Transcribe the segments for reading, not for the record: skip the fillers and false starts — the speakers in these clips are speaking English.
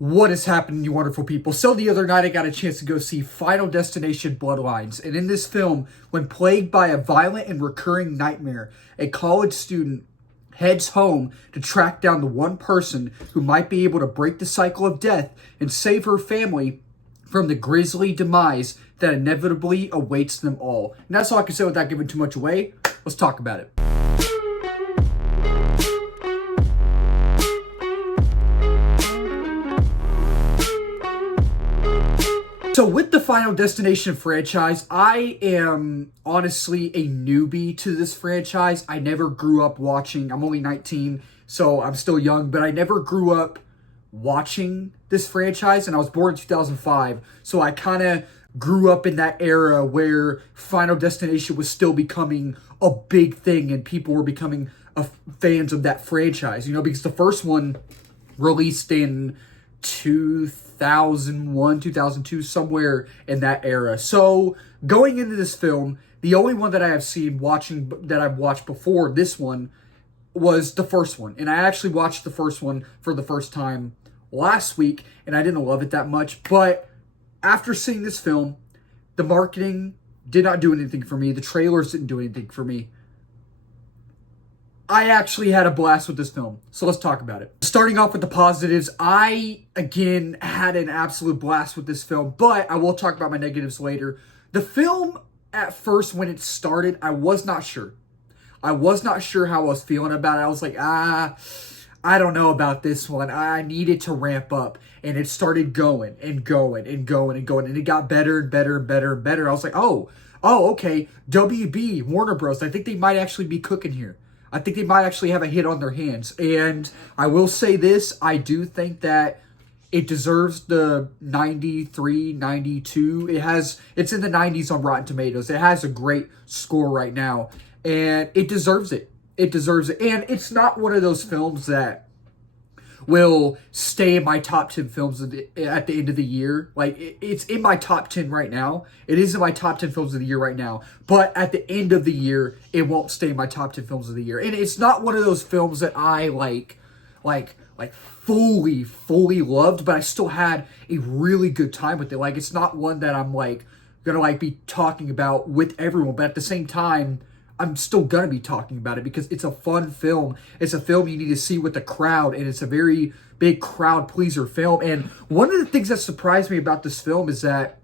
What is happening, you wonderful people? So the other night I got a chance to go see Final Destination Bloodlines. And in this film, when plagued by a violent and recurring nightmare, a college student heads home to track down the one person who might be able to break the cycle of death and save her family from the grisly demise that inevitably awaits them all. And that's all I can say without giving too much away. Let's talk about it. So with the Final Destination franchise, I am honestly a newbie to this franchise. I never grew up watching. I'm only 19, so I'm still young, but I never grew up watching this franchise, and I was born in 2005, so I kind of grew up in that era where Final Destination was still becoming a big thing and people were becoming fans of that franchise, because the first one released in 2001, 2002, somewhere in that era. So going into this film, the only one that I have seen that I've watched before this one was the first one. And I actually watched the first one for the first time last week, and I didn't love it that much. But after seeing this film, the marketing did not do anything for me. The trailers didn't do anything for me. I actually had a blast with this film, so let's talk about it. Starting off with the positives, I, again, had an absolute blast with this film, but I will talk about my negatives later. The film, at first, when it started, I was not sure. I was not sure how I was feeling about it. I was like, I don't know about this one. I needed to ramp up, and it started going and going and going and going, and it got better and better and better and better. I was like, oh, okay, WB, Warner Bros., I think they might actually be cooking here. I think they might actually have a hit on their hands. And I will say this, I do think that it deserves the 93, 92. It's in the 90s on Rotten Tomatoes. It has a great score right now. And it deserves it. It deserves it. And it's not one of those films that will stay in my top 10 films at the end of the year. Like, it's in my top 10 right now. It is in my top 10 films of the year right now. But at the end of the year, it won't stay in my top 10 films of the year. And it's not one of those films that I fully loved, but I still had a really good time with it. Like, it's not one that I'm gonna be talking about with everyone, but at the same time, I'm still going to be talking about it because it's a fun film. It's a film you need to see with the crowd, and it's a very big crowd pleaser film. And one of the things that surprised me about this film is that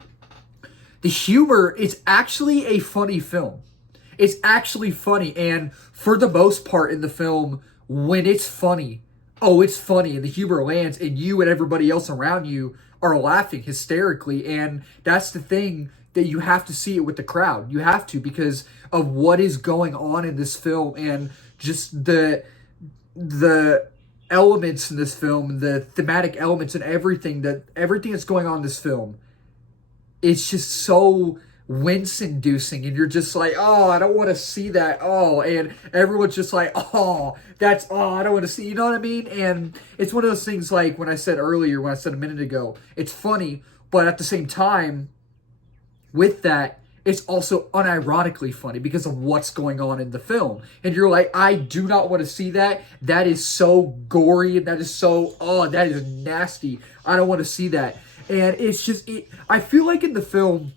the humor is actually a funny film. It's actually funny, and for the most part in the film, when it's funny, it's funny, and the humor lands, and you and everybody else around you are laughing hysterically, and that's the thing that you have to see it with the crowd. You have to, because of what is going on in this film and just the elements in this film, the thematic elements and everything that's going on in this film. It's just so wince-inducing, and you're just like, I don't want to see that. And everyone's just like, I don't want to see, you know what I mean? And it's one of those things, like when I said a minute ago, it's funny, but at the same time, with that, it's also unironically funny because of what's going on in the film. And you're like, I do not want to see that. That is so gory, and that is so, that is nasty. I don't want to see that. And it's just, I feel like in the film,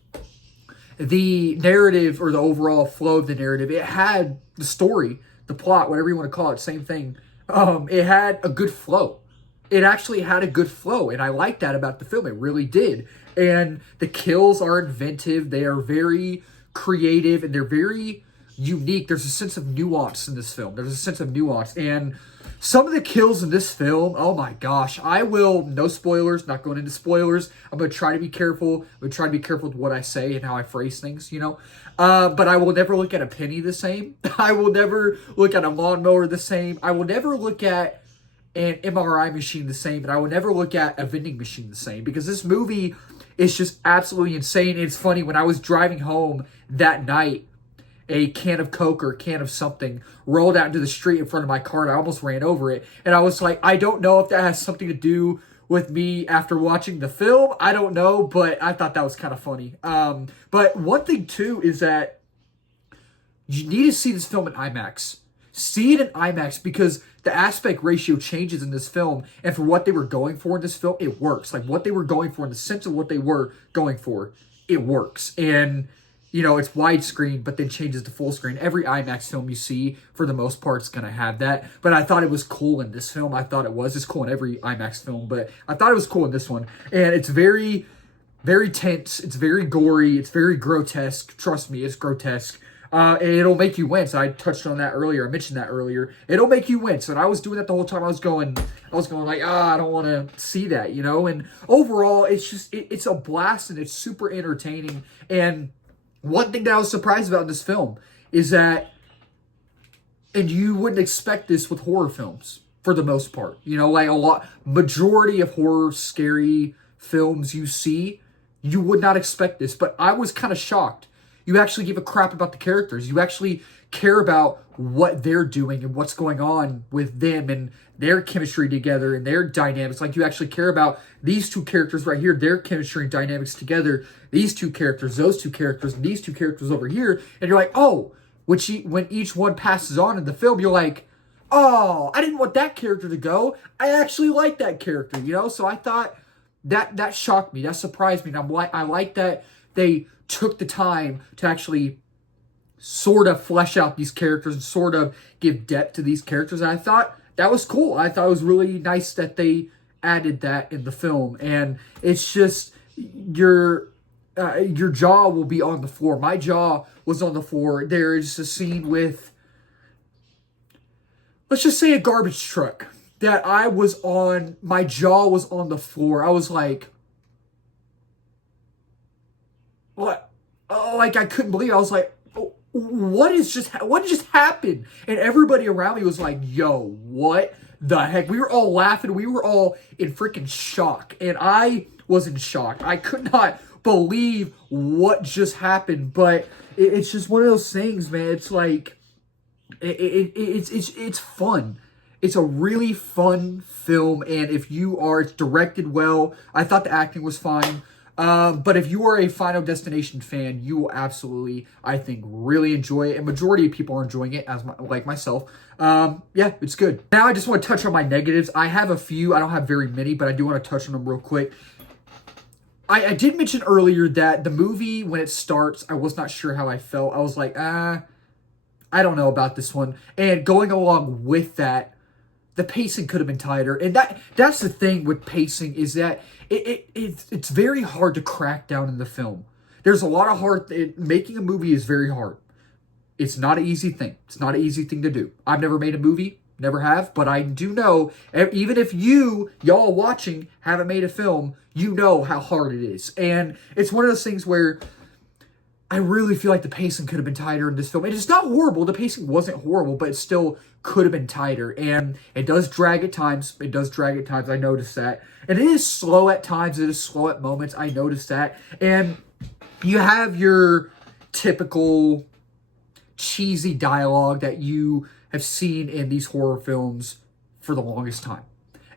the narrative or the overall flow of the narrative, it had the story, the plot, whatever you want to call it, same thing. It had a good flow. It actually had a good flow, and I liked that about the film. It really did. And the kills are inventive. They are very creative, and they're very unique. There's a sense of nuance in this film. And some of the kills in this film, oh my gosh, no spoilers, not going into spoilers. I'm going to try to be careful. I'm going to try to be careful with what I say and how I phrase things, But I will never look at a penny the same. I will never look at a lawnmower the same. I will never look at an MRI machine the same, and I will never look at a vending machine the same, because this movie is just absolutely insane. It's funny, when I was driving home that night, a can of Coke or a can of something rolled out into the street in front of my car, and I almost ran over it. And I was like, I don't know if that has something to do with me after watching the film. I don't know, but I thought that was kind of funny. But one thing, too, is that you need to see this film in IMAX. see it in IMAX because the aspect ratio changes in this film, and for what they were going for in this film, it works. Like what they were going for in the sense of what they were going for, it works. And you know, it's widescreen, but then changes to full screen. Every IMAX film you see, for the most part, is going to have that. But I thought it was cool in this film. I thought it was. It's cool in every IMAX film, but I thought it was cool in this one. And it's very, very tense. It's very gory. It's very grotesque. Trust me, it's grotesque. And it'll make you wince. I touched on that earlier. I mentioned that earlier. It'll make you wince. And I was doing that the whole time. I was going like, I don't want to see that, you know? And overall, it's just, it's a blast and it's super entertaining. And one thing that I was surprised about in this film is that, and you wouldn't expect this with horror films for the most part, you know, like majority of horror, scary films you see, you would not expect this, but I was kind of shocked. You actually give a crap about the characters. You actually care about what they're doing and what's going on with them and their chemistry together and their dynamics. Like you actually care about these two characters right here, their chemistry and dynamics together. These two characters, those two characters, and these two characters over here. And you're like, oh, when each one passes on in the film, you're like, oh, I didn't want that character to go. I actually like that character, you know? So I thought that shocked me. That surprised me. And I like that they took the time to actually sort of flesh out these characters and sort of give depth to these characters. And I thought that was cool. I thought it was really nice that they added that in the film. And it's just your jaw will be on the floor. My jaw was on the floor. There is a scene with, let's just say, a garbage truck that my jaw was on the floor. I was like, what? Oh, like I couldn't believe it. I was like, what just happened? And everybody around me was like, yo, what the heck? We were all laughing. We were all in freaking shock. And I was in shock. I could not believe what just happened. But it's just one of those things, man. It's like, it's fun. It's a really fun film. And if it's directed well. I thought the acting was fine. But if you are a Final Destination fan, you will absolutely, I think, really enjoy it. And majority of people are enjoying it, like myself. Yeah, it's good. Now I just want to touch on my negatives. I have a few. I don't have very many, but I do want to touch on them real quick. I did mention earlier that the movie, when it starts, I was not sure how I felt. I was like, I don't know about this one. And going along with that, the pacing could have been tighter. And that's the thing with pacing is that it's very hard to crack down in the film. There's a lot of making a movie is very hard. It's not an easy thing. It's not an easy thing to do. I've never made a movie, never have, but I do know, even if y'all watching haven't made a film, you know how hard it is. And it's one of those things where I really feel like the pacing could have been tighter in this film. And it's not horrible. The pacing wasn't horrible, but it still could have been tighter. And it does drag at times. I noticed that. And it is slow at times. It is slow at moments. I noticed that. And you have your typical cheesy dialogue that you have seen in these horror films for the longest time.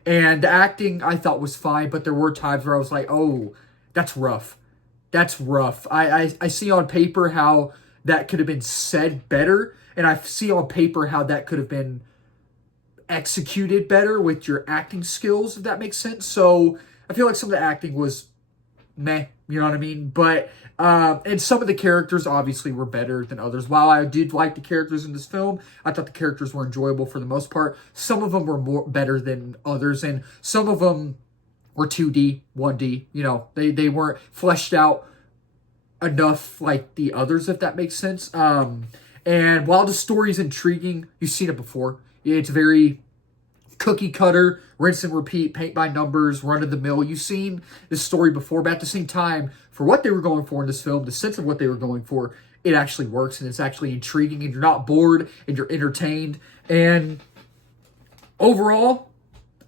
And the acting I thought was fine, but there were times where I was like, oh, that's rough. That's rough. I see on paper how that could have been said better, and I see on paper how that could have been executed better with your acting skills, if that makes sense. So I feel like some of the acting was meh, you know what I mean? But, and some of the characters obviously were better than others. While I did like the characters in this film, I thought the characters were enjoyable for the most part. Some of them were better than others, and some of them were 2D, 1D, you know, they weren't fleshed out enough like the others, if that makes sense. And while the story is intriguing, you've seen it before. It's very cookie cutter, rinse and repeat, paint by numbers, run of the mill. You've seen this story before, but at the same time, for what they were going for in this film, the sense of what they were going for, it actually works and it's actually intriguing and you're not bored and you're entertained. And overall,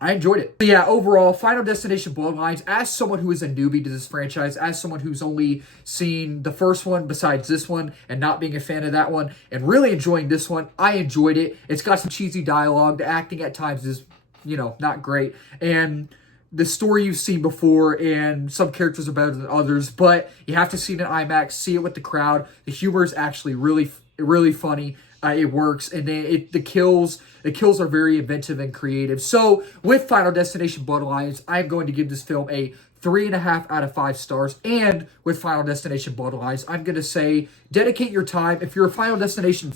I enjoyed it. But yeah, overall, Final Destination Bloodlines, as someone who is a newbie to this franchise, as someone who's only seen the first one besides this one and not being a fan of that one and really enjoying this one, I enjoyed it. It's got some cheesy dialogue. The acting at times is, you know, not great. And the story you've seen before and some characters are better than others, but you have to see it in IMAX, see it with the crowd. The humor is actually really funny. It works, and then the kills are very inventive and creative. So with Final Destination Bloodlines, I'm going to give this film a 3.5 out of 5 stars. And with Final Destination Bloodlines, I'm going to say dedicate your time. If you're a Final Destination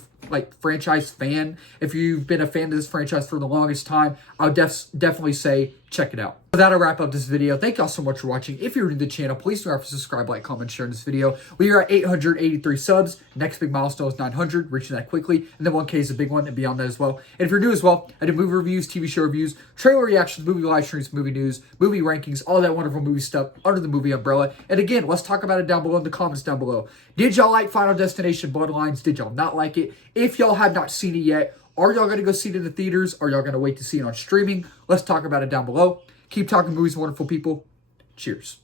franchise fan, if you've been a fan of this franchise for the longest time, I'll definitely say check it out. So that'll wrap up this video. Thank y'all so much for watching. If you're new to the channel, please don't forget to subscribe, like, comment, share this video. We are at 883 subs. Next big milestone is 900, reaching that quickly. And then 1K is a big one, and beyond that as well. And if you're new as well, I do movie reviews, TV show reviews, trailer reactions, movie live streams, movie news, movie rankings, all that wonderful movie stuff under the movie umbrella. And again, let's talk about it down below in the comments down below. Did y'all like Final Destination Bloodlines? Did y'all not like it? If y'all have not seen it yet, are y'all going to go see it in the theaters? Are y'all going to wait to see it on streaming? Let's talk about it down below. Keep talking movies, wonderful people. Cheers.